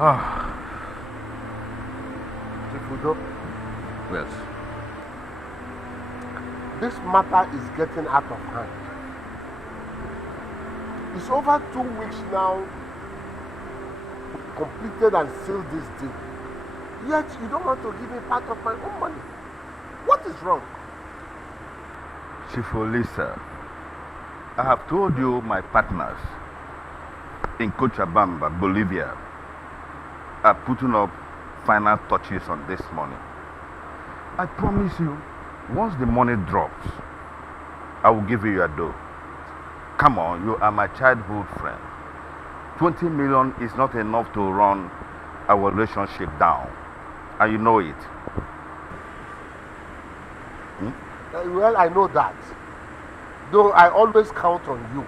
Ah. Chief Udo, Yes. this matter is getting out of hand. It's over 2 weeks now, completed and sealed this deal. Yet you don't want to give me part of my own money. What is wrong? Chief Olisa, I have told you my partners in Cochabamba, Bolivia, are putting up final touches on this money. I promise you, once the money drops, I will give you your dough. Come on, you are my childhood friend. 20 million is not enough to run our relationship down, and you know it. Well, I know that. Though I always count on you.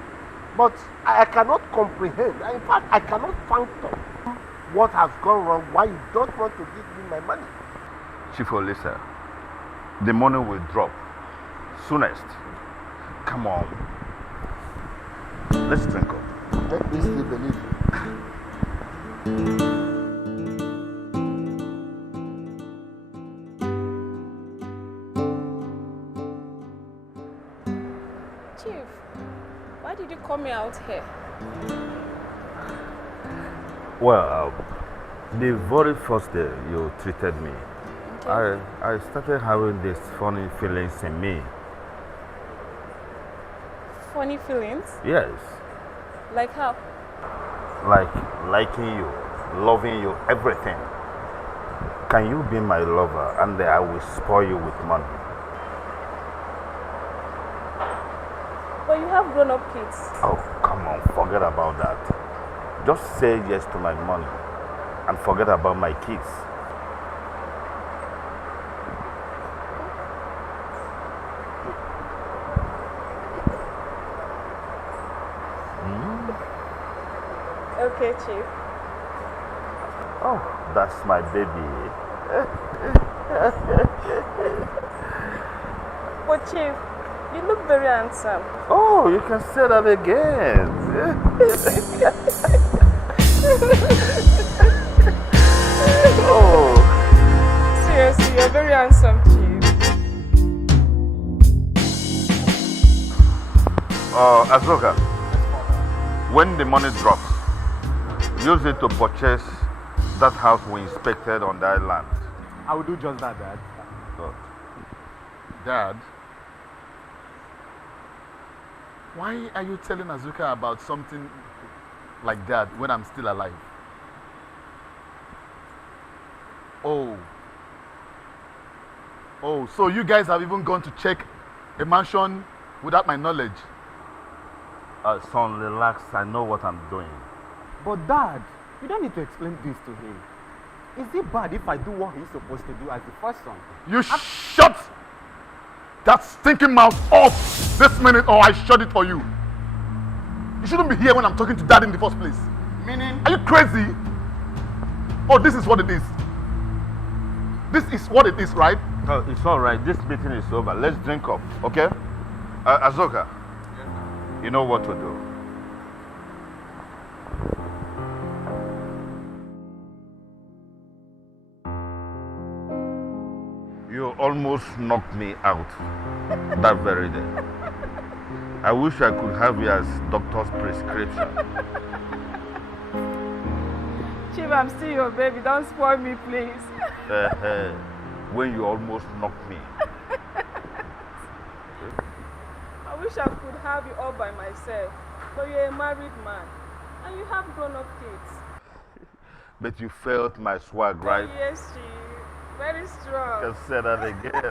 But I cannot comprehend. In fact, I cannot fathom what has gone wrong, why you don't want to give me my money. Chief Olisa, the money will drop soonest. Come on. Let's drink up. Let me still believe you. Chief, why did you call me out here? Well, the very first day you treated me, Okay. I started having these funny feelings in me. Funny feelings? Yes, Like how? like liking you, loving you, everything. Can you be my lover and then I will spoil you with money? But you have grown-up kids. Oh, come on, forget about that. Just say yes to my money and forget about my kids. Okay, Chief. Oh, that's my baby. But Chief, you look very handsome. Oh, you can say that again. Oh. Seriously, you're very handsome, Chief. Azoka, when the money drops, use it to purchase that house we inspected on that land. I will do just that, Dad. Good. Dad, why are you telling Azuka about something like that when I'm still alive? Oh. Oh, so you guys have even gone to check a mansion without my knowledge? Son, relax. I know what I'm doing. But Dad, you don't need to explain this to him. Is it bad if I do what he's supposed to do as the first son? You shut that stinking mouth off this minute or I shut it for you. You shouldn't be here when I'm talking to Dad in the first place. Meaning? Are you crazy? Oh, this is what it is. This is what it is, right? No, it's all right. This meeting is over. Let's drink up, okay? Azoka, you know what to do. You almost knocked me out that very day. I wish I could have you as doctor's prescription. Chief, I'm still your baby. Don't spoil me, please. When you almost knocked me. I wish I could have you all by myself. But you're a married man. And you have grown-up kids. But you felt my swag, right? Oh, yes, Chief. Very strong. Can say that again.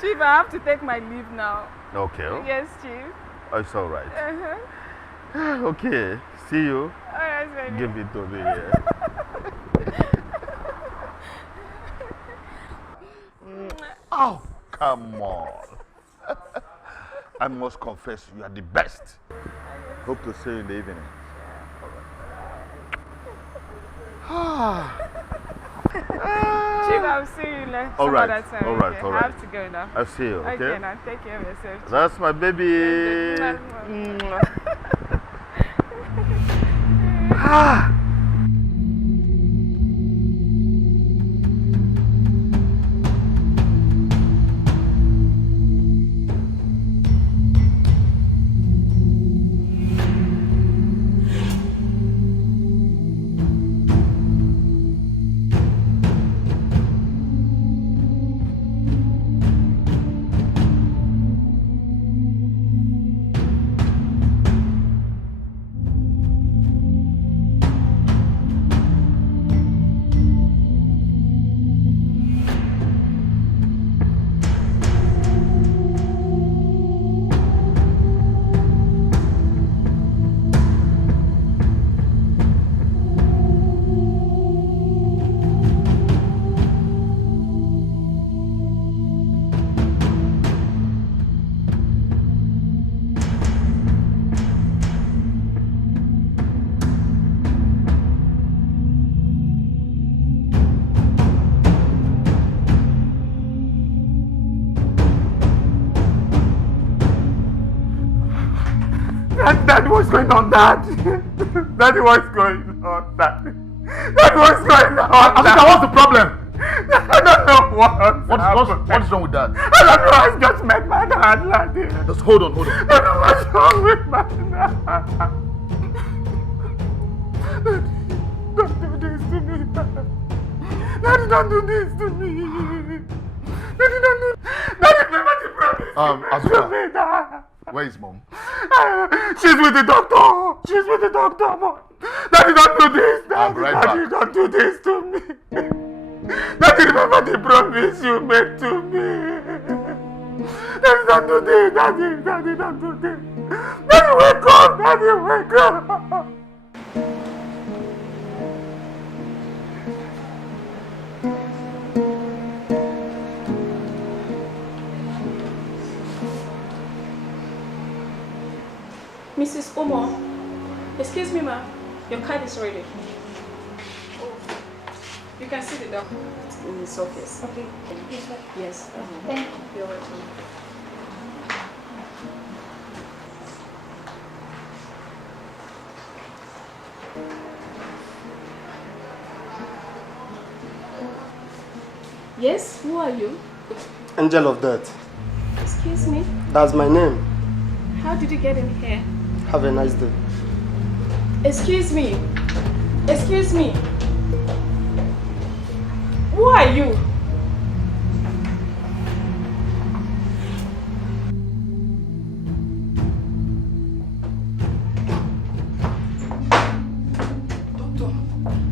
Chief, I have to take my leave now. Okay. Yes, Chief. Oh, it's all right. Uh-huh. Okay. See you. All right, baby. Give it to me. Yeah. Oh, come on. I must confess, you are the best. Hope to see you in the evening. Chief, I'll see you next All right, other time. all right, okay? all right. I have to go now. I'll see you, okay? Okay, now take care of yourself. That's my baby. Okay. Ah. Daddy, what's going on, Dad? Daddy, what's going on, Dad? Daddy, what's going on? Africa, what's the problem? I don't know what's wrong with that? I don't know, I just met my dad, Daddy. Just hold on. I don't know what's wrong with my dad. Don't do this to me, Dad. Daddy, don't do this to me. Daddy, don't do. Daddy, remember the promise. Azuka, where is Mom? She's with the doctor. Mom. Daddy, don't do this. Daddy, don't do this to me. Daddy, remember the promise you made to me. Daddy, don't do this. Daddy, don't do this. Daddy, wake up. Daddy, wake up. Mrs. Omo, excuse me, ma'am. Your card is ready. Oh, you can see the doctor in his office. Okay. Yes. Thank you. You're welcome. Yes, who are you? Angel of Death. Excuse me. That's my name. How did you get in here? Have a nice day. Excuse me. Excuse me. Who are you?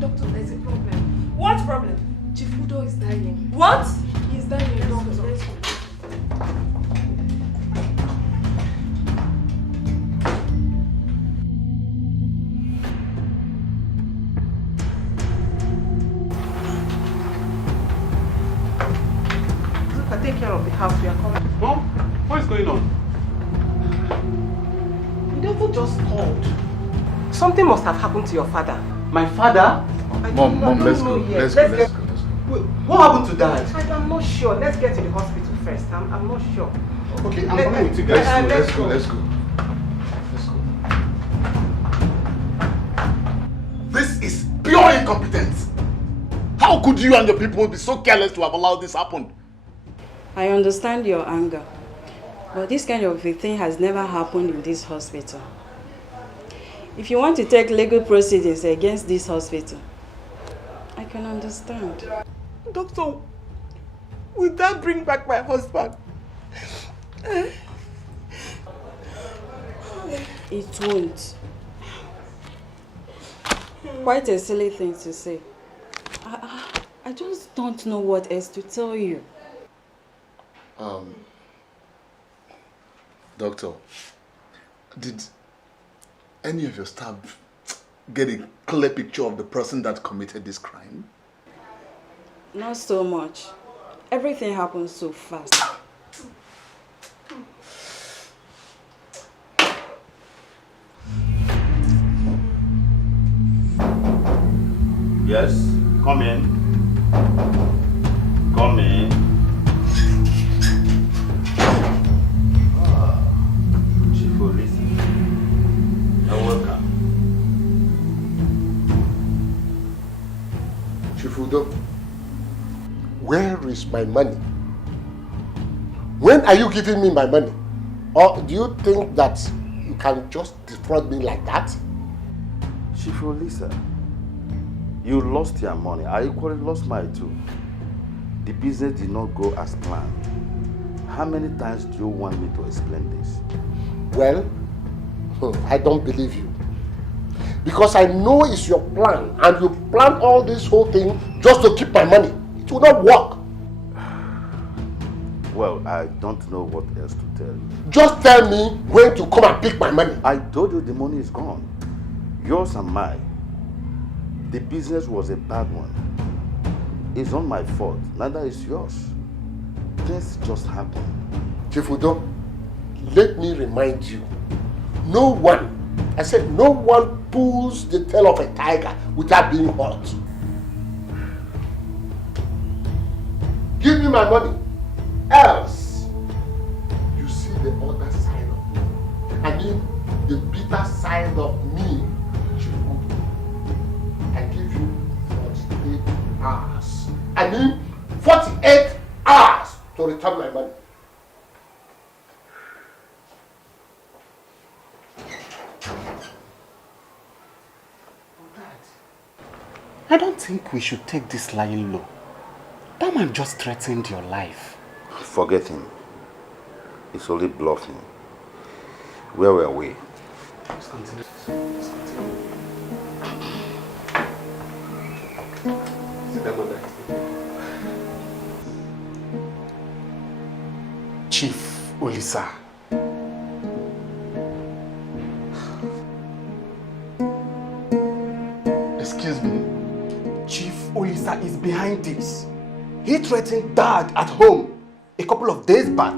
Doctor, there's a problem. What problem? Chief Udo is dying. What? He's dying, doctor. Take care of the house, we are coming. Mom, what is going on? The doctor just called. Something must have happened to your father. My father? Mom, let's go. Let's go. Wait, what happened to Dad? I'm not sure. Let's get to the hospital first. I'm not sure. Okay, I'm coming with you guys. Let's go. This is pure incompetence. How could you and your people be so careless to have allowed this happen? I understand your anger, but this kind of a thing has never happened in this hospital. If you want to take legal proceedings against this hospital, I can understand. Doctor, will that bring back my husband? It won't. Quite a silly thing to say. I just don't know what else to tell you. Doctor, did any of your staff get a clear picture of the person that committed this crime? Not so much. Everything happens so fast. Yes, come in. Come in. Chief Olisa. You're welcome. Chief Udo, where is my money? When are you giving me my money? Or do you think that you can just defraud me like that? Chief Olisa, you lost your money. I equally lost mine too. The business did not go as planned. How many times do you want me to explain this? Well, I don't believe you. Because I know it's your plan, and you planned all this whole thing just to keep my money. It will not work. Well, I don't know what else to tell you. Just tell me when to come and pick my money. I told you the money is gone. Yours and mine. The business was a bad one. It's not my fault, neither is yours. Things just happen. Chief Udo, let me remind you, no one pulls the tail of a tiger without being hurt. Give me my money, else you see the other side of me. I mean, the big of me, I give you 48 hours. I mean 48 hours to return my money. I don't think we should take this lying low. That man just threatened your life. Forget him. It's only bluffing. Where were we? Let's continue. Sit down, mother. Chief Olisa. Excuse me? Chief Olisa is behind this. He threatened Dad at home a couple of days back.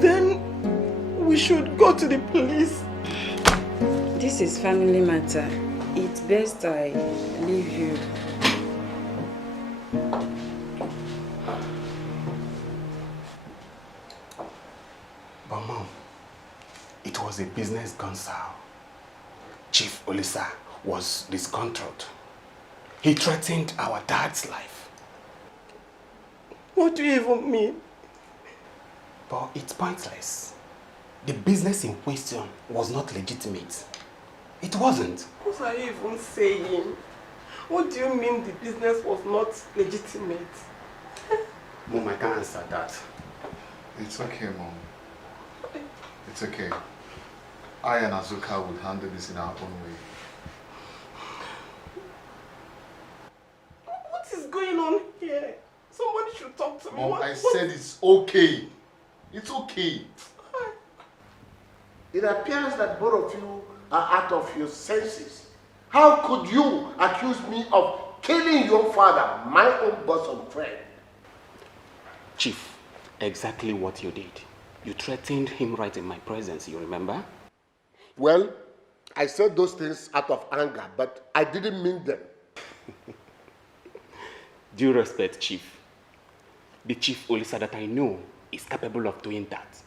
Then we should go to the police. This is family matter. It's best I leave you. But Mom, it was a business gone sour. Chief Olisa was discontrolled. He threatened our dad's life. What do you even mean? But it's pointless. The business in question was not legitimate. It wasn't. What are you even saying? What do you mean the business was not legitimate? Mom, I can't answer that. It's okay, Mom. It's okay. I and Azuka will handle this in our own way. What is going on here? Somebody should talk to me. Mom, I said it's okay. It's okay. It appears that both of you are out of your senses. How could you accuse me of killing your father, my own bosom friend? Chief, exactly what you did. You threatened him right in my presence, you remember? Well, I said those things out of anger, but I didn't mean them. Due respect, Chief. The Chief Olisa that I know is capable of doing that.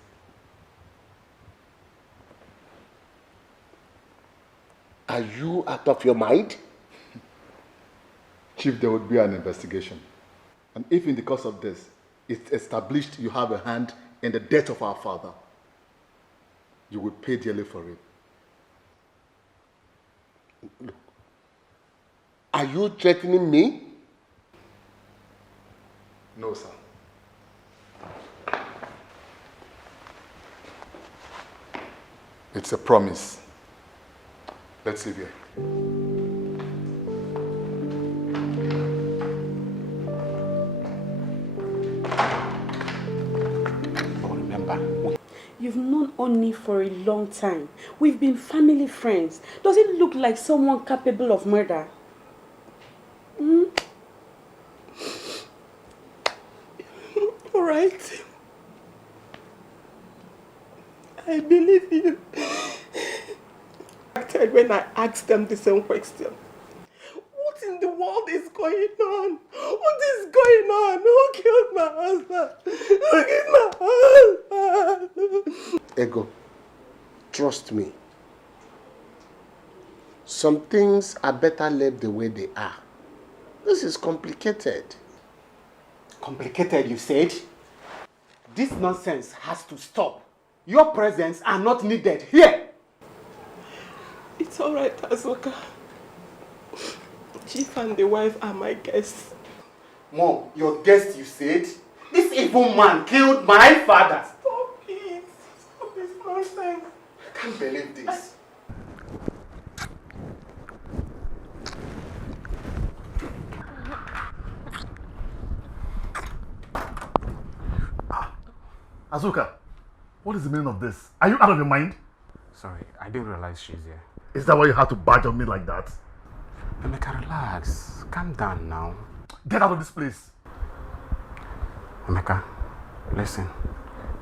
Are you out of your mind? Chief, there would be an investigation. And if in the course of this, it's established you have a hand in the death of our father, you will pay dearly for it. Look, are you threatening me? No, sir. It's a promise. Let's leave here. But remember, You've known Oni for a long time. We've been family friends. Does it look like someone capable of murder? Hmm? All right. I believe you. When I asked them the same question. What in the world is going on? What is going on? Who killed my husband? Who killed my husband? Ego, trust me. Some things are better left the way they are. This is complicated. complicated, you said? This nonsense has to stop. Your presence are not needed here. It's all right, Azuka. Chief and the wife are my guests. Mom, your guest, you said? This evil man killed my father. Stop it. Stop this nonsense. I can't believe this. Azuka, what is the meaning of this? Are you out of your mind? Sorry, I didn't realize she's here. Is that why you had to barge on me like that? Emeka, relax. Calm down now. Get out of this place. Emeka, listen.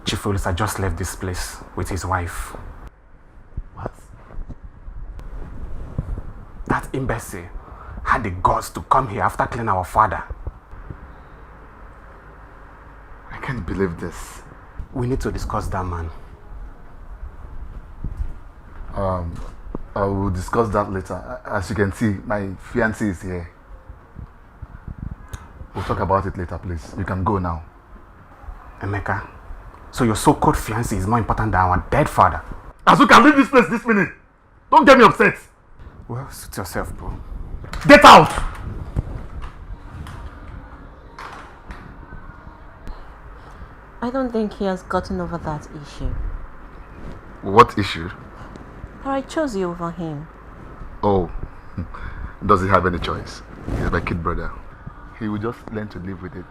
Chief Olisa just left this place with his wife. What? That imbecile had the guts to come here after killing our father. I can't believe this. We need to discuss that man. We'll discuss that later. As you can see, my fiancé is here. We'll talk about it later, please. You can go now. Emeka, so your so-called fiancé is more important than our dead father? Azuka, leave this place this minute. Don't get me upset. Well, suit yourself, bro. Get out! I don't think he has gotten over that issue. What issue? But I chose you over him. Oh, does he have any choice? He's my kid brother. He will just learn to live with it.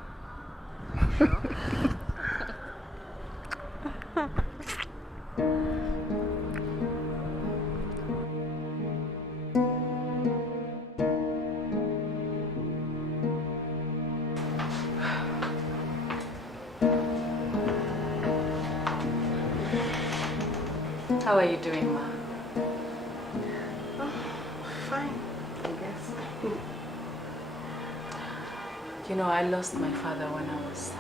How are you doing, Ma? Oh, fine, I guess. You know, I lost my father when I was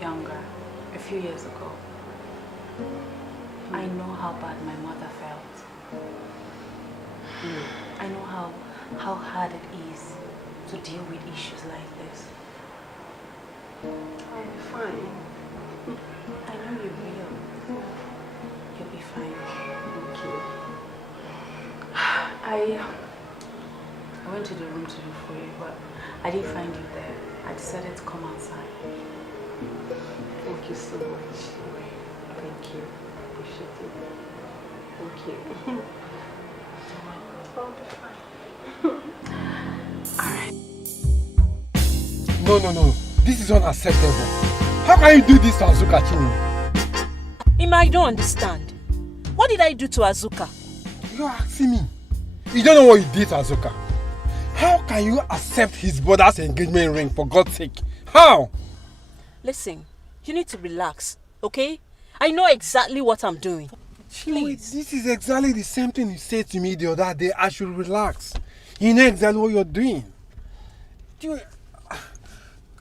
younger, a few years ago. I know how bad my mother felt. I know how hard it is to deal with issues like this. I'll be fine. I know you will. You'll be fine. Thank you. I went to the room to look for you, but I didn't find you there. I decided to come outside. Thank you so much. Thank you. Appreciate it. Thank you. I'll be fine. Alright. No. This is unacceptable. How can you do this to Azuka, Chinwe? Ima, I don't understand. What did I do to Azuka? You're asking me. You don't know what you did to Azuka. How can you accept his brother's engagement ring, for God's sake? How? Listen, you need to relax, okay? I know exactly what I'm doing. Please. This is exactly the same thing you said to me the other day. I should relax. You know exactly what you're doing.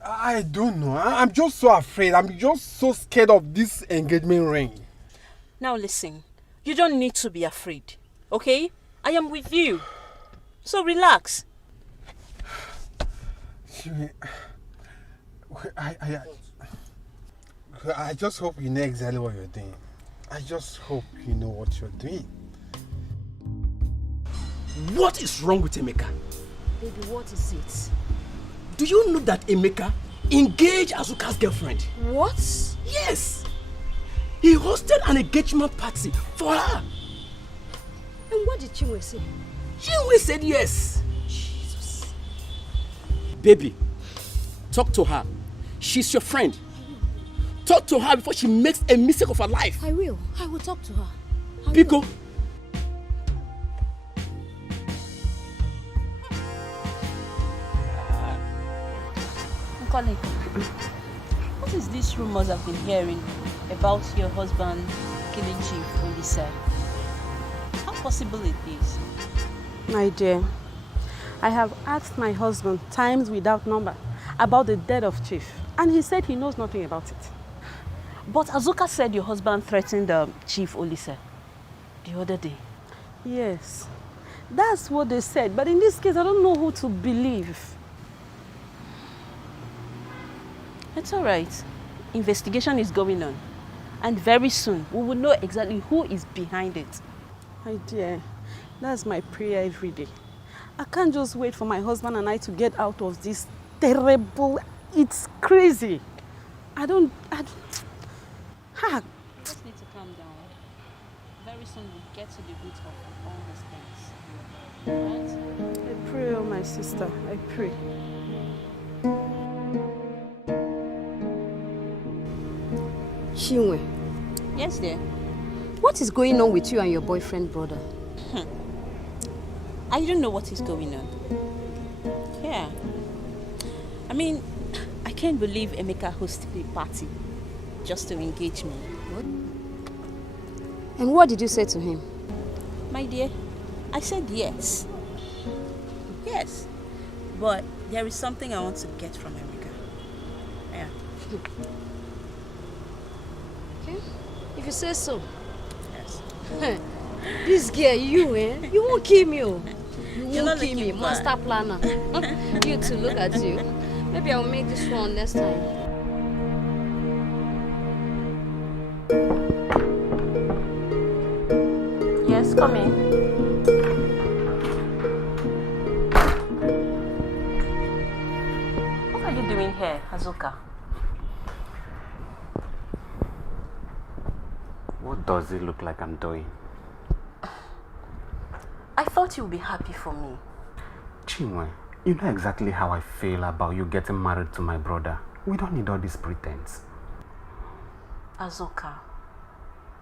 I don't know. I'm just so afraid. I'm just so scared of this engagement ring. Now listen, you don't need to be afraid, okay? I am with you. So relax. I just hope you know exactly what you're doing. I just hope you know what you're doing. What is wrong with Emeka? Baby, what is it? Do you know that Emeka engaged Azuka's girlfriend? What? Yes! He hosted an engagement party for her. And what did Chinwe say? Chinwe said yes. Jesus. Baby, talk to her. She's your friend. Talk to her before she makes a mistake of her life. I will talk to her. Biko. Nkole, what is this rumors I've been hearing about your husband killing Chief Olisa? How possible it is? My dear, I have asked my husband times without number about the death of Chief, and he said he knows nothing about it. But Azuka said your husband threatened Chief Olisa the other day. Yes, that's what they said, but in this case, I don't know who to believe. It's all right. Investigation is going on, and very soon we will know exactly who is behind it. My dear, that's my prayer every day. I can't just wait for my husband and I to get out of this terrible... It's crazy. I don't... Ha! Just need to calm down. Very soon we'll get to the root of all these things. Right? I pray, oh my sister. I pray. Chinwe. Yes, dear. What is going on with you and your boyfriend brother? I don't know what is going on. Yeah. I mean, I can't believe Emeka hosted a party just to engage me. What? And what did you say to him? My dear, I said yes. Yes. But there is something I want to get from Emeka. Yeah. Okay. If you say so. Yes. This girl, you, you won't kill me, oh. You You're won't not kill me, looking master planner. You too, look at you. Maybe I'll make this one next time. Yes, come in. What are you doing here, Azuka? What does it look like I'm doing? I thought you'd be happy for me. Chinwe, you know exactly how I feel about you getting married to my brother. We don't need all this pretense. Azuka,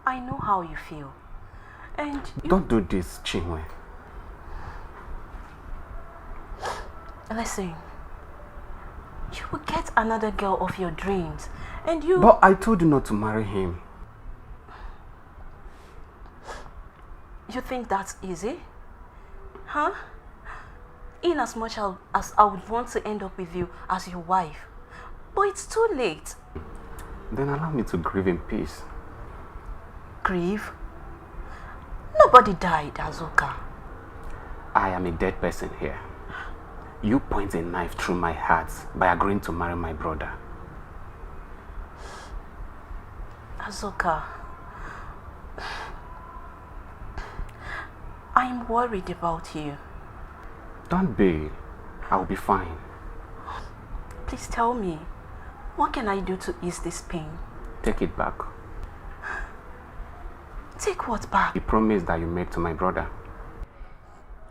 I know how you feel. And you... Don't do this, Chinwe. Listen, you will get another girl of your dreams, and you... But I told you not to marry him. You think that's easy? Huh? In as much as I would want to end up with you as your wife. But it's too late. Then allow me to grieve in peace. Grieve? Nobody died, Azuka. I am a dead person here. You point a knife through my heart by agreeing to marry my brother. Azuka, I'm worried about you. Don't be. I'll be fine. Please tell me, what can I do to ease this pain? Take it back. Take what back? The promise that you made to my brother.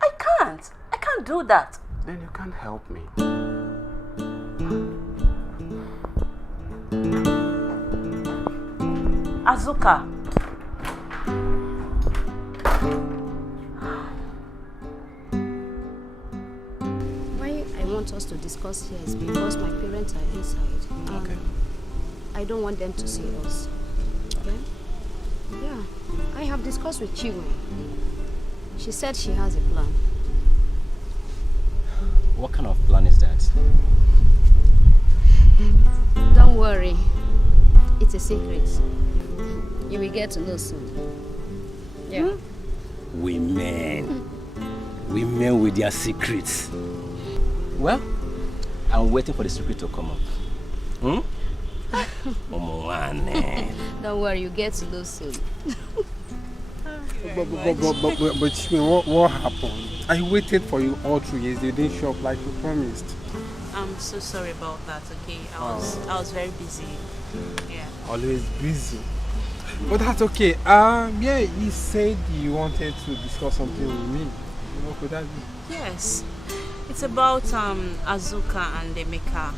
I can't do that. Then you can't help me. Azuka. Why I want us to discuss here is because my parents are inside. Okay. I don't want them to see us. Okay? Yeah. I have discussed with Chiwe. She said she has a plan. What kind of plan is that? Don't worry. It's a secret. You will get to know soon. Yeah. Women with their secrets. Well, I'm waiting for the secret to come up. Don't worry, you get to know soon. But what happened? I waited for you all 2 years. You didn't show up like you promised. I'm so sorry about that, okay? I was very busy. Yeah. Always busy. But that's okay. Yeah, you said you wanted to discuss something with me. What could that be? Yes. It's about Azuka and Emeka.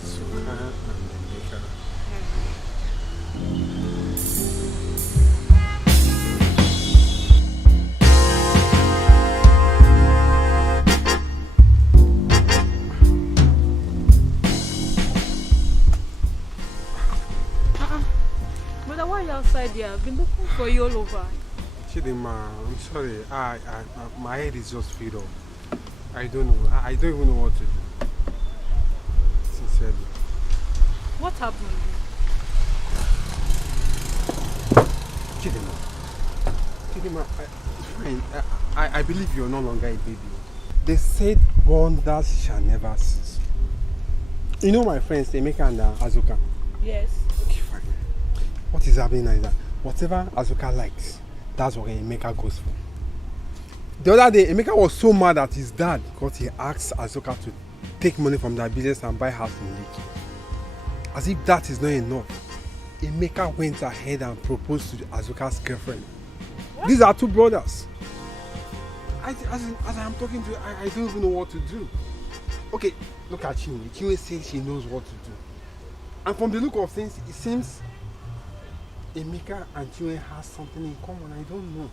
Azuka and Emeka. Brother, why are you outside here? I've been looking for you all over. Chidima, I'm sorry. My head is just filled up. I don't know. I don't even know what to do. Sincerely. What happened? Chidima, I believe you're no longer a baby. They said wonders shall never cease. You know my friends, Emeka and Azuka? Yes. Okay, fine. What is happening is that whatever Azuka likes, that's what Emeka goes for. The other day, Emeka was so mad at his dad because he asked Azuka to take money from their business and buy a house in Lekki. As if that is not enough, Emeka went ahead and proposed to Azuka's girlfriend. What? These are two brothers. As I'm talking to you, I don't even know what to do. Okay, look at Chinwe. Chinwe says she knows what to do. And from the look of things, it seems Emeka and Chinwe has something in common. I don't know.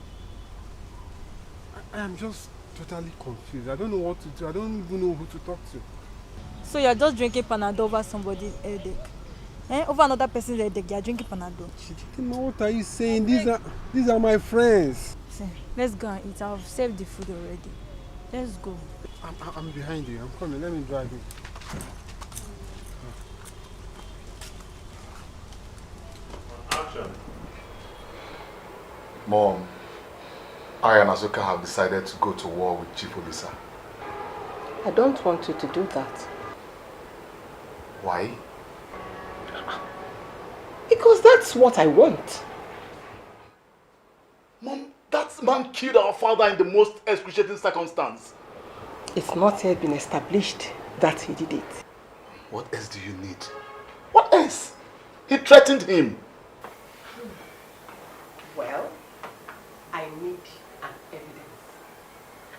I am just totally confused. I don't know what to do. I don't even know who to talk to. So you're just drinking Panadol over somebody's headache? Over another person's headache, you're drinking Panadol? What are you saying? These are my friends. See, let's go and eat. I've saved the food already. Let's go. I'm behind you. I'm coming. Let me drive you. Action. Mom, I and Azuka have decided to go to war with Chief Olisa. I don't want you to do that. Why? Because that's what I want. Mom, that man killed our father in the most excruciating circumstance. It's not yet been established that he did it. What else do you need? What else? He threatened him. Well, I need an evidence.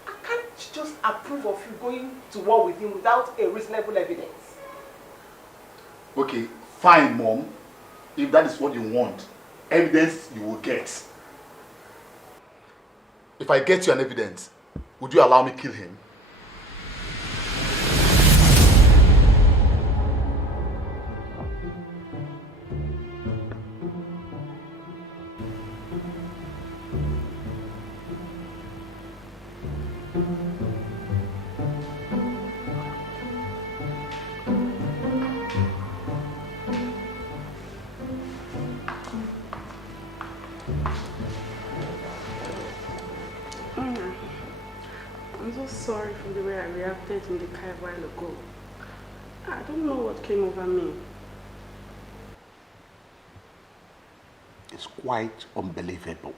I can't just approve of you going to war with him without a reasonable evidence. Okay, fine, Mom. If that is what you want, evidence you will get. If I get you an evidence, would you allow me to kill him? I'm so sorry for the way I reacted in the car a while ago. I don't know what came over me. It's quite unbelievable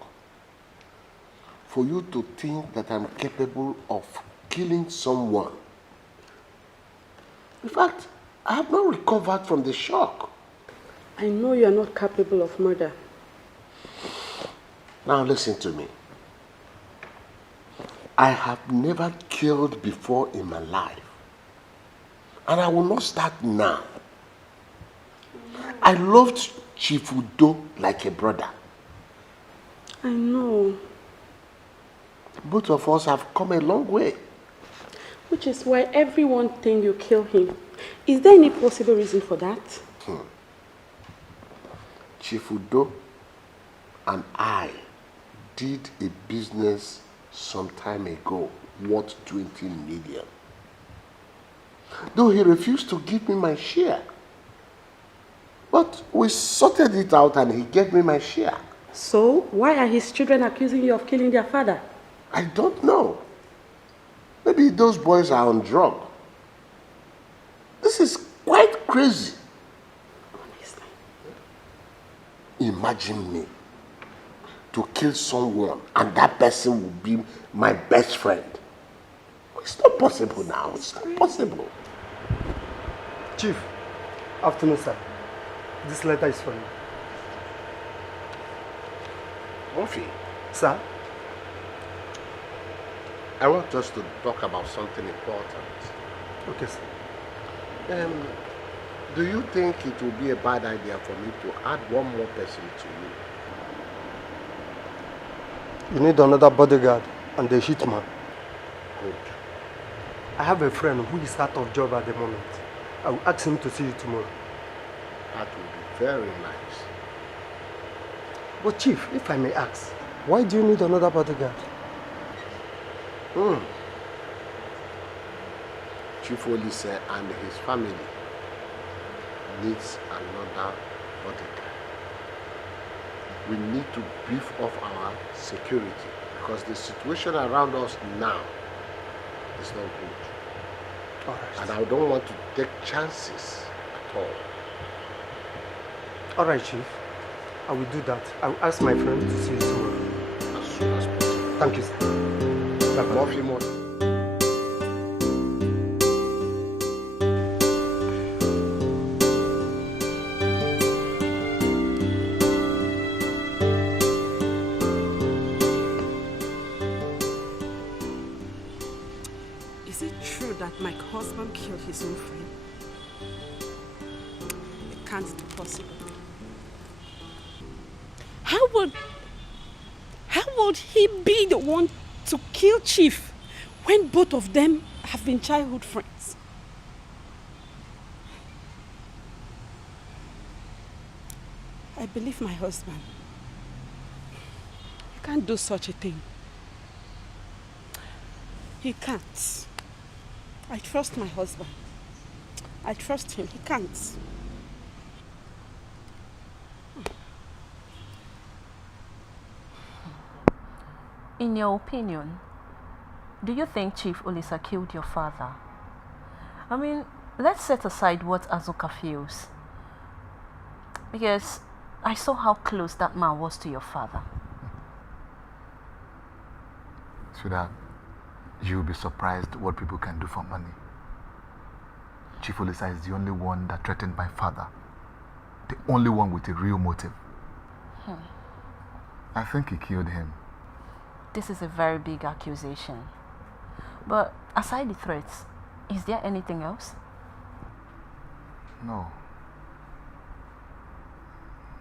for you to think that I'm capable of killing someone. In fact, I have not recovered from the shock. I know you are not capable of murder. Now listen to me. I have never killed before in my life. And I will not start now. I loved Chief Udo like a brother. I know. Both of us have come a long way. Which is why everyone thinks you kill him. Is there any possible reason for that? Chief Udo and I did a business some time ago worth 20 million. Though he refused to give me my share. But we sorted it out and he gave me my share. So, why are his children accusing you of killing their father? I don't know. Maybe those boys are on drug. This is quite crazy. Honestly. Imagine me to kill someone and that person will be my best friend. It's not possible now. It's not possible. Chief, afternoon, sir. This letter is for you. Murphy, Sir? I want us to talk about something important. Okay, sir. Do you think it will be a bad idea for me to add one more person to you? You need another bodyguard and a hitman. Good. I have a friend who is out of job at the moment. I will ask him to see you tomorrow. That will be very nice. But Chief, if I may ask, why do you need another bodyguard? Chief Olisa and his family needs another bodyguard. We need to beef up our security because the situation around us now is not good. All right. And I don't want to take chances at all. All right, Chief. I will do that. I will ask my friend to see you tomorrow. As soon as possible. Thank you, sir. Bye-bye. Murphy, more. Is it true that my husband killed his own friend? It can't be possible. How would he be the one to kill Chief when both of them have been childhood friends? I believe my husband. He can't do such a thing. He can't. I trust my husband. I trust him. He can't. In your opinion, do you think Chief Olisa killed your father? I mean, let's set aside what Azuka feels. Because I saw how close that man was to your father. Sweetheart, you'll be surprised what people can do for money. Chief Olisa is the only one that threatened my father. The only one with a real motive. I think he killed him. This is a very big accusation. But aside the threats, is there anything else? No.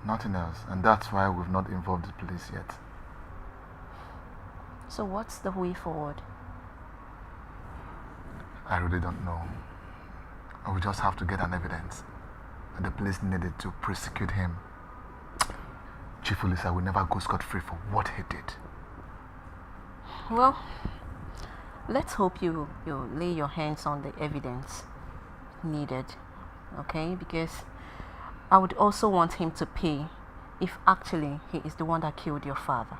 Nothing else. And that's why we've not involved the police yet. So what's the way forward? I really don't know. We just have to get an evidence that the police needed to prosecute him. Chief Olisa will never go scot-free for what he did. Well, let's hope you lay your hands on the evidence needed, okay? Because I would also want him to pay if actually he is the one that killed your father.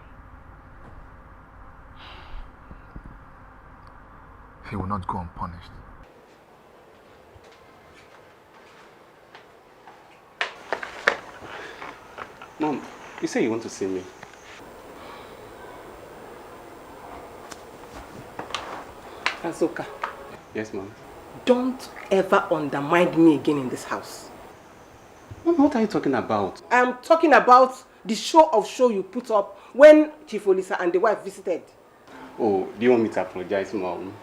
He will not go unpunished. Mom, you say you want to see me. Azuka. Yes, Mom. Don't ever undermine me again in this house. Mom, what are you talking about? I'm talking about the show you put up when Chief Olisa and the wife visited. Oh, do you want me to apologize, Mom?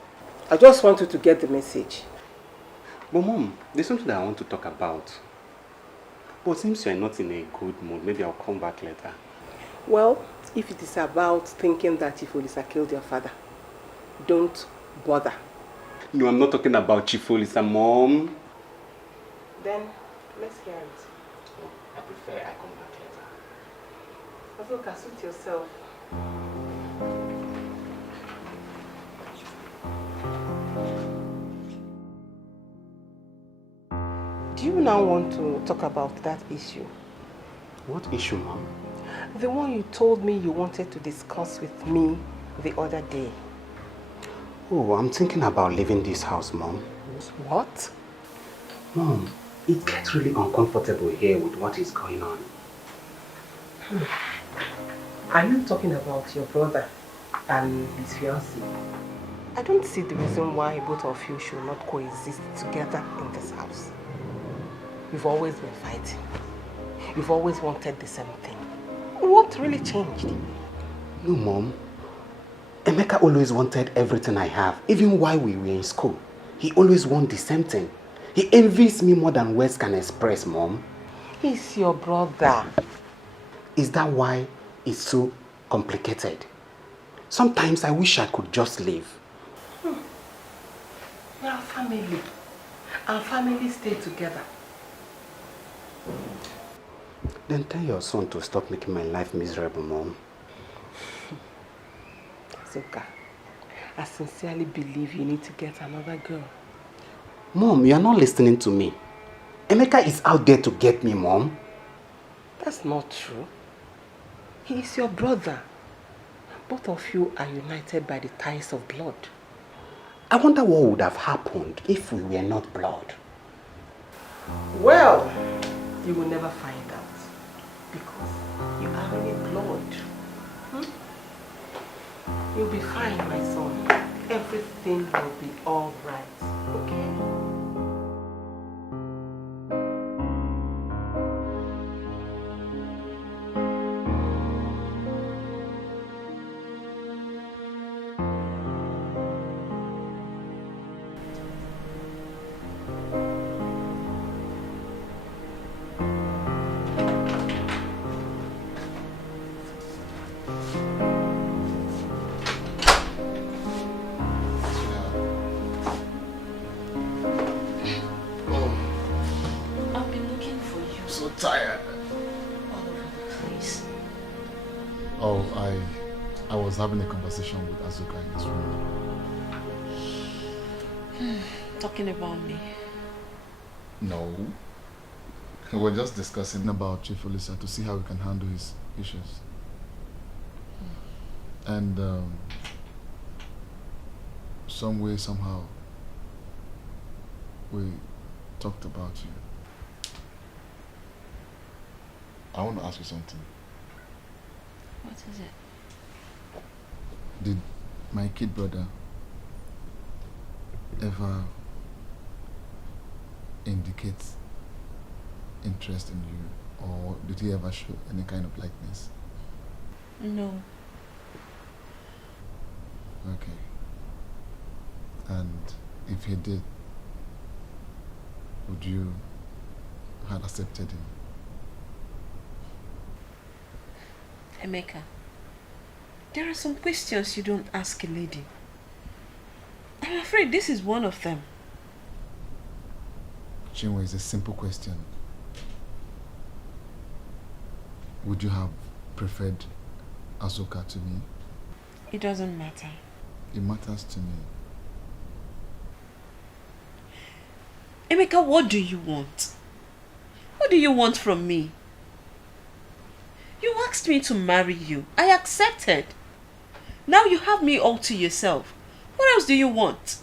I just want you to get the message. But Mom, there's something that I want to talk about. But since you're not in a good mood, maybe I'll come back later. Well, if it is about thinking that Chief Olisa killed your father, don't bother. No, I'm not talking about Chief Olisa, Mom. Then, let's hear it. I prefer I come back later. Azuka, suit yourself. Do you now want to talk about that issue? What issue, Mom? The one you told me you wanted to discuss with me the other day. Oh, I'm thinking about leaving this house, Mom. What? Mom, it gets really uncomfortable here with what is going on. Are you talking about your brother and his fiancée? I don't see the reason why both of you should not coexist together in this house. You've always been fighting. You've always wanted the same thing. What really changed? No, Mom. Emeka always wanted everything I have, even while we were in school. He always wanted the same thing. He envies me more than words can express, Mom. He's your brother. Is that why it's so complicated? Sometimes I wish I could just leave. We are family. Our family stay together. Then tell your son to stop making my life miserable, Mom. Azuka, I sincerely believe you need to get another girl. Mom, you are not listening to me. Emeka is out there to get me, Mom. That's not true. He is your brother. Both of you are united by the ties of blood. I wonder what would have happened if we were not blood. Well, you will never find out. Because you are really blood. You'll be fine, my son. Everything will be all right. Okay? Having a conversation with Azuka in this room. Talking about me? No. We were just discussing about Chief Olisa to see how we can handle his issues. And some way, somehow, we talked about you. I want to ask you something. What is it? Did my kid brother ever indicate interest in you, or did he ever show any kind of likeness? No. Okay. And if he did, would you have accepted him? Emeka, there are some questions you don't ask a lady. I'm afraid this is one of them. Chinwe, it's a simple question. Would you have preferred Azuka to me? It doesn't matter. It matters to me. Emeka, what do you want? What do you want from me? You asked me to marry you. I accepted. Now you have me all to yourself. What else do you want?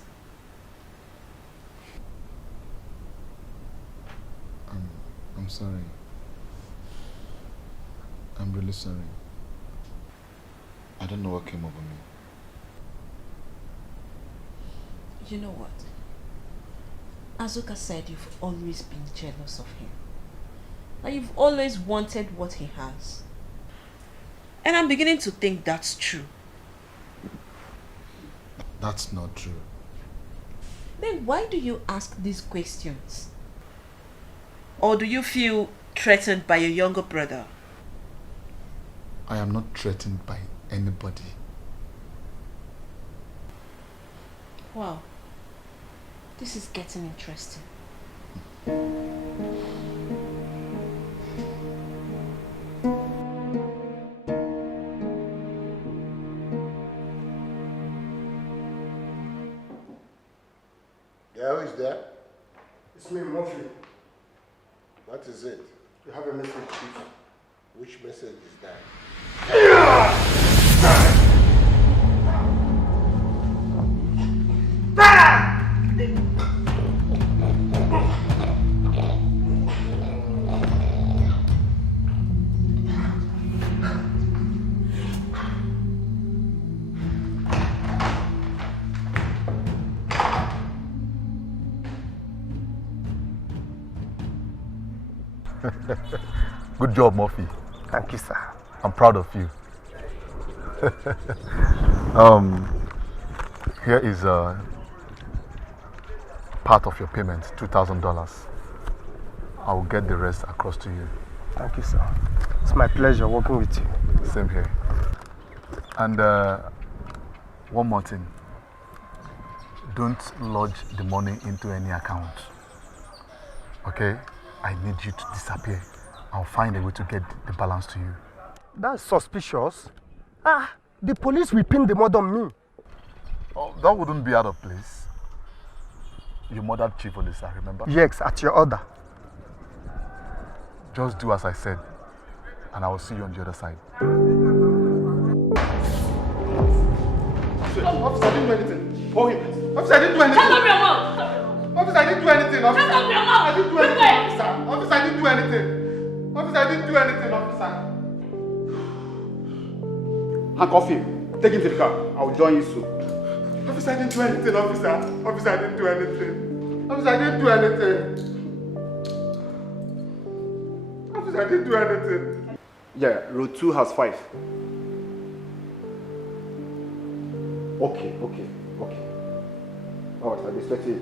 I'm sorry. I'm really sorry. I don't know what came over me. You know what? Azuka said you've always been jealous of him. That you've always wanted what he has. And I'm beginning to think that's true. That's not true. Then why do you ask these questions? Or do you feel threatened by your younger brother? I am not threatened by anybody. Wow. This is getting interesting. Yeah, who is there? It's me, Murphy. What is it? You have a message, Chief. Which message is that? Good job, Murphy. Thank you, sir. I'm proud of you. Here is part of your payment, $2,000. I will get the rest across to you. Thank you, sir. It's my pleasure working with you. Same here. And one more thing. Don't lodge the money into any account. Okay? I need you to disappear. I'll find a way to get the balance to you. That's suspicious. The police will pin the murder on me. Oh, that wouldn't be out of place. You murdered Chief Olisa, remember? Yes, at your order. Just do as I said, and I will see you on the other side. Officer, I didn't do anything. Hold him. Officer, I didn't do anything. Shut up your mouth! Officer, I didn't do anything. Officer. Shut up your mouth! I didn't do anything, officer. Officer, I didn't do anything. Officer, I didn't do anything, officer. Handcuff him. Take him to the car. I will join you soon. Officer, I didn't do anything, officer. Officer, I didn't do anything. Officer, I didn't do anything. Officer, I didn't do anything. Yeah, road 2 has 5. Okay. Alright, I'll be expecting you.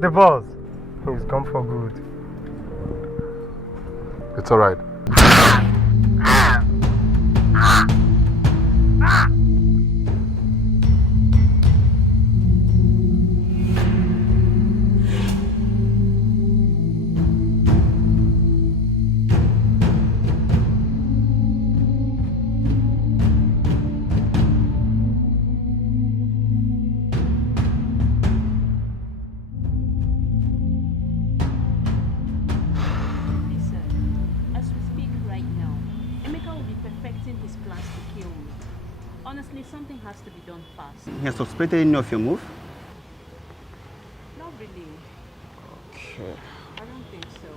The boss. He's gone for good. It's all right. As we speak right now, Definitely something has to be done fast. He has suspected any of your move? Not really. Okay. I don't think so.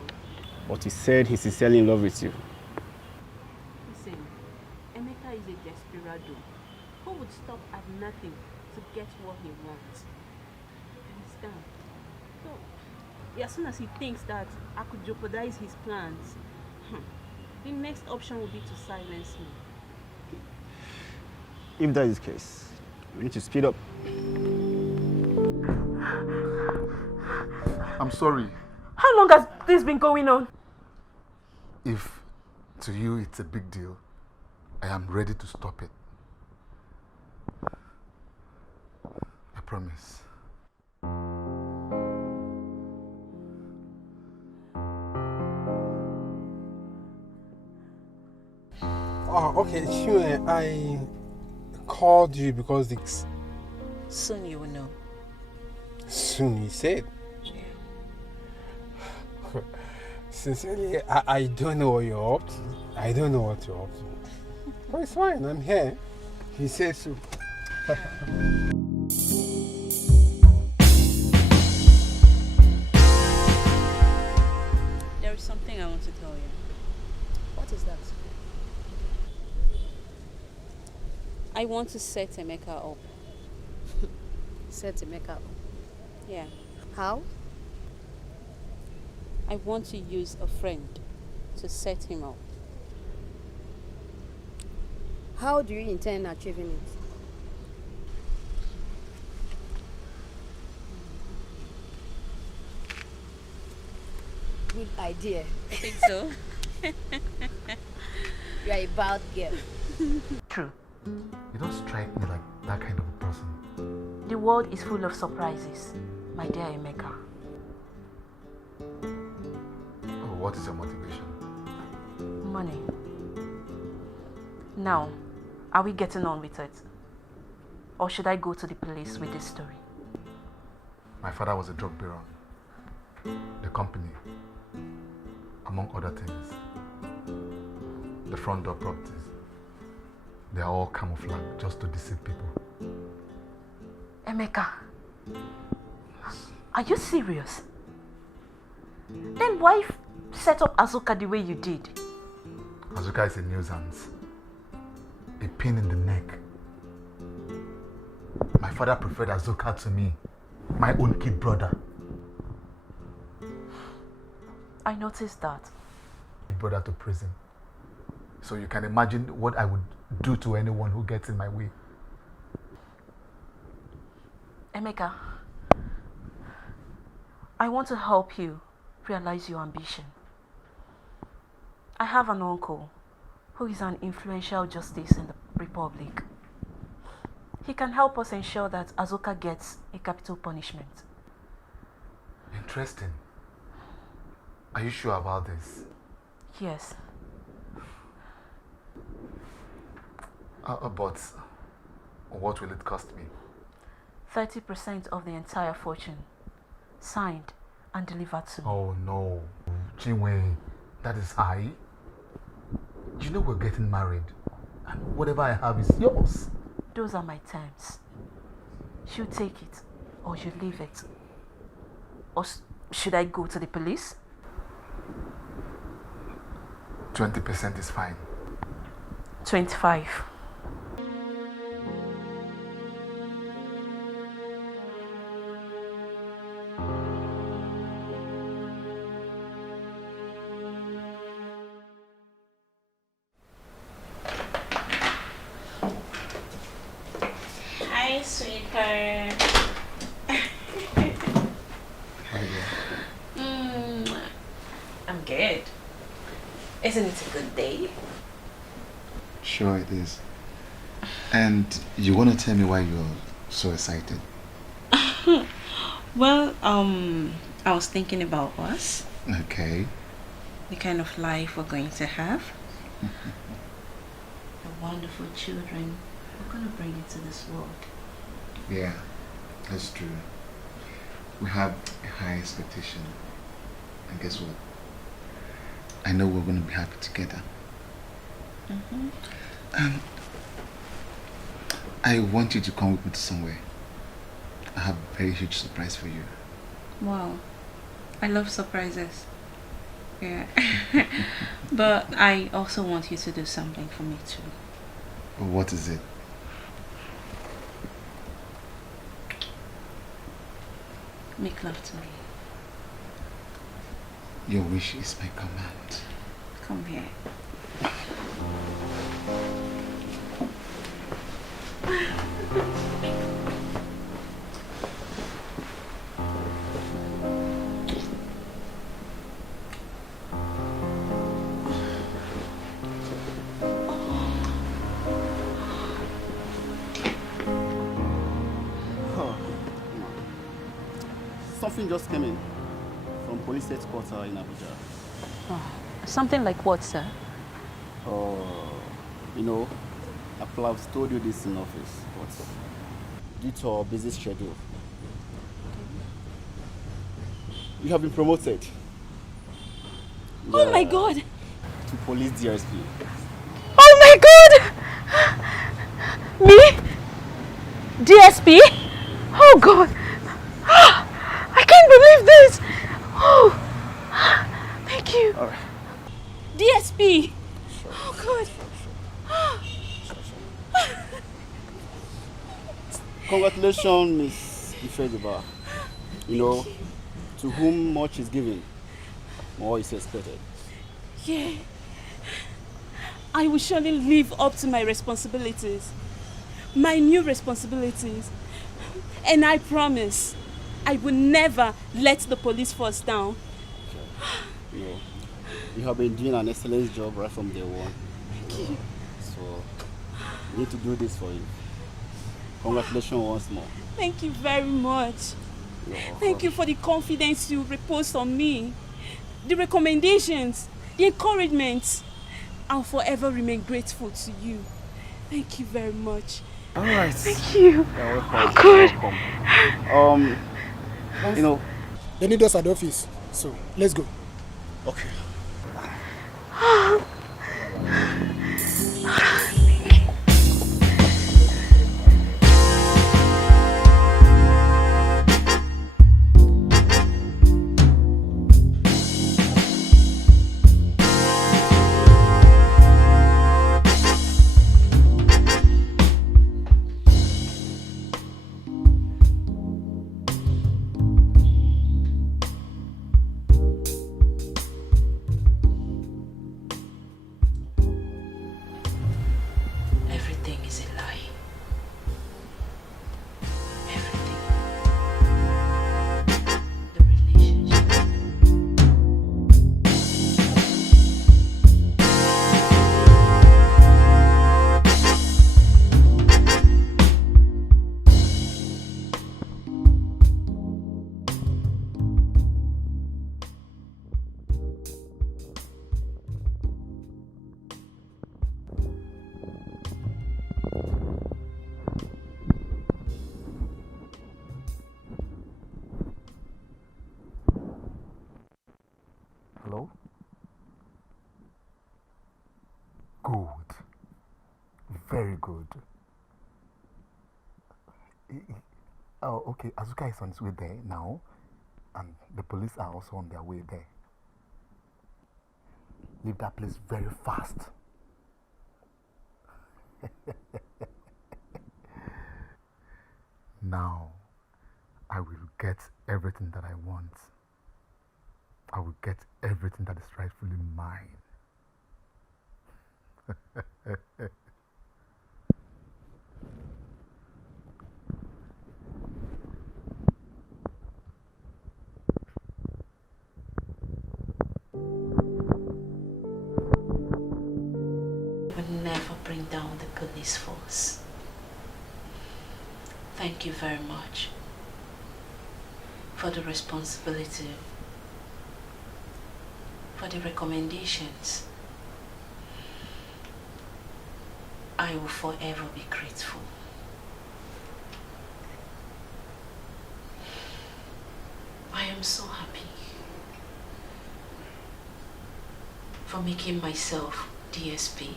But he said he's sincerely in love with you. Listen, Emeka is a desperado who would stop at nothing to get what he wants. Understand? So, as soon as he thinks that I could jeopardize his plans, the next option would be to silence me. If that is the case, we need to speed up. I'm sorry. How long has this been going on? If to you it's a big deal, I am ready to stop it. I promise. Oh, okay, Chiwe, I called you because it's... Soon you will know. Soon, you said? Sincerely, I don't know what you're up to. I don't know what you're up to. But it's fine, I'm here. He said so. There is something I want to tell you. What is that? I want to set Emeka up. Set Emeka up? Yeah. How? I want to use a friend to set him up. How do you intend achieving it? Good idea. I think so. You are a bad girl. True. You don't strike me like that kind of a person. The world is full of surprises, my dear Emeka. Oh, what is your motivation? Money. Now, are we getting on with it? Or should I go to the police with this story? My father was a drug baron. The company, among other things, the front door properties, they are all camouflaged just to deceive people. Emeka, are you serious? Then why set up Azuka the way you did? Azuka is a nuisance. A pain in the neck. My father preferred Azuka to me, my own kid brother. I noticed that. Brother to prison. So you can imagine what I would do to anyone who gets in my way. Emeka, I want to help you realize your ambition. I have an uncle who is an influential justice in the Republic. He can help us ensure that Azuka gets a capital punishment. Interesting. Are you sure about this? Yes. But what will it cost me? 30% of the entire fortune, signed and delivered to me. Oh no, Chinwe, that is high. You know we're getting married, and whatever I have is yours. Those are my terms. You take it, or you leave it. Or should I go to the police? 20% is fine. 25. Hi, sweetheart. I'm good. Isn't it a good day? Sure it is. And you want to tell me why you're so excited? Well, I was thinking about us. Okay. The kind of life we're going to have. The wonderful children we're going to bring into this world. Yeah, that's true. We have a high expectation. And guess what? I know we're going to be happy together. I want you to come with me to somewhere. I have a very huge surprise for you. Wow. I love surprises. Yeah. But I also want you to do something for me too. What is it? Make love to me. Your wish is my command. Come here. Something just came in from police headquarters in Abuja. Oh, something like what, sir? You know, I could have told you this in office, but due to our busy schedule, you have been promoted. Oh my God! To police DSP. Oh my God! Me? DSP? Oh God! I can't believe this! Oh! Thank you. All right. DSP! Sure. Oh God! Congratulations, Miss Ifediba. You know, to whom much is given, more is expected. Yeah. I will surely live up to my responsibilities. My new responsibilities. And I promise, I will never let the police force down. You know, you have been doing an excellent job right from day one. Thank you. So, we need to do this for you. Congratulations once more. Thank you very much. Thank you for the confidence you repose on me, the recommendations, the encouragement. I'll forever remain grateful to you. Thank you very much. All right. Thank you. You're welcome. Oh, good. Welcome. You know, they need us at the office, so let's go. Okay. Hello? Good. Very good. Oh, okay. Azuka is on his way there now, and the police are also on their way there. Leave that place very fast. Now, I will get everything that I want. I will get everything that is rightfully mine. Would never bring down the police force. Thank you very much for the responsibility, for the recommendations. I will forever be grateful. I am so happy for making myself DSP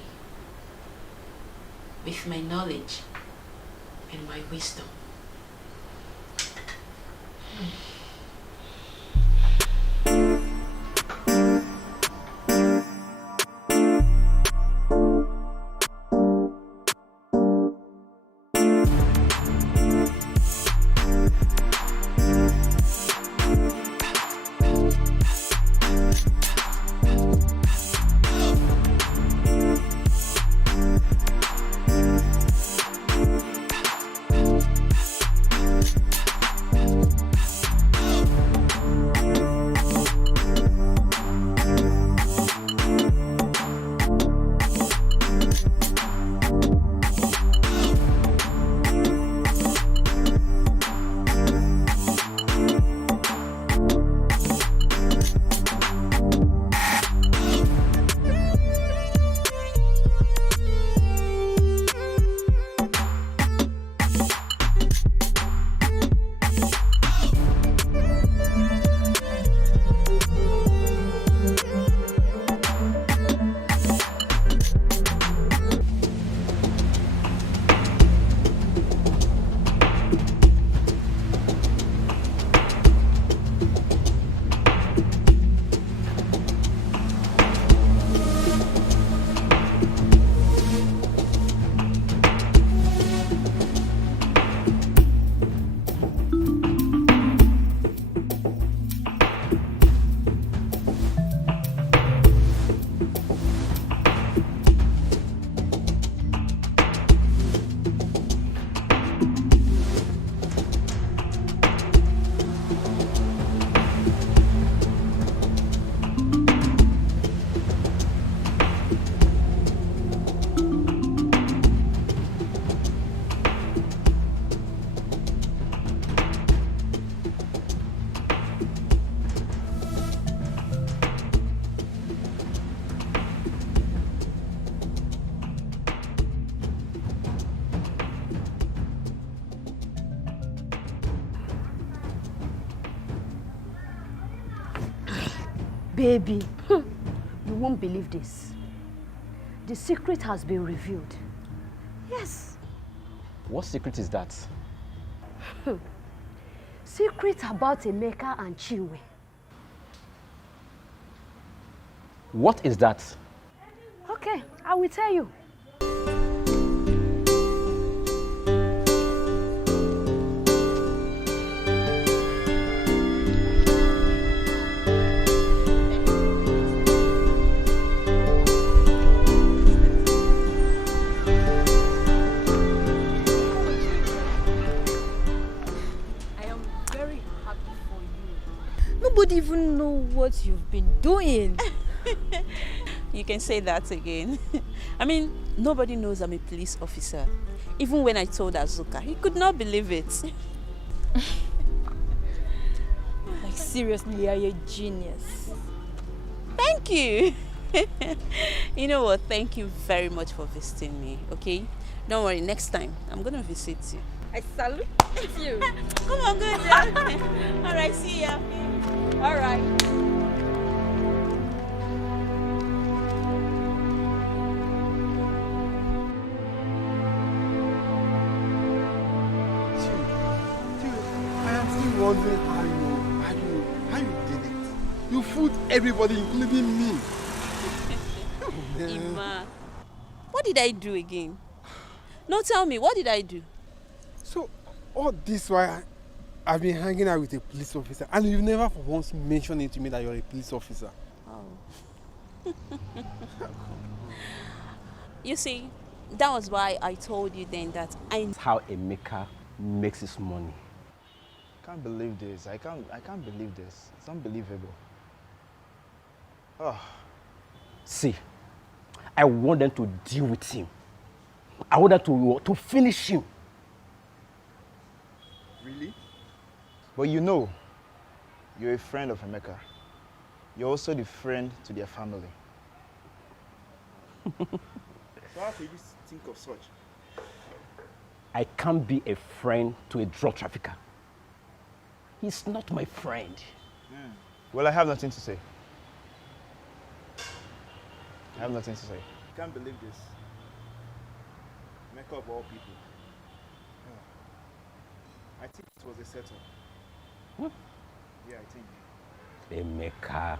with my knowledge and my wisdom. Baby, you won't believe this. The secret has been revealed. Yes. What secret is that? Secret about Emeka and Chinwe. What is that? Okay, I will tell you. Nobody even know what you've been doing. You can say that again. I mean, nobody knows I'm a police officer. Even when I told Azuka, he could not believe it. Like, seriously, you're a genius. Thank you. You know what? Thank you very much for visiting me, okay? Don't worry, next time, I'm going to visit you. I salute you. Come on, good job. All right, see ya. All right. I am still wondering how you did it. You fooled everybody, including me. Ima, what did I do again? No, tell me, what did I do? So, all this while I've been hanging out with a police officer, and you've never for once mentioned it to me that you're a police officer. Oh. You see, that was why I told you then that That's how Emeka makes his money. I can't believe this. I can't believe this. It's unbelievable. Oh. See, I want them to deal with him. I want them to finish him. Really? But you know, you're a friend of Emeka. You're also the friend to their family. So how can you think of such? I can't be a friend to a drug trafficker. He's not my friend. Well, I have nothing to say. I have nothing to say. I can't believe this. Emeka of all people. It was a setup. Yeah, I think. Emeka.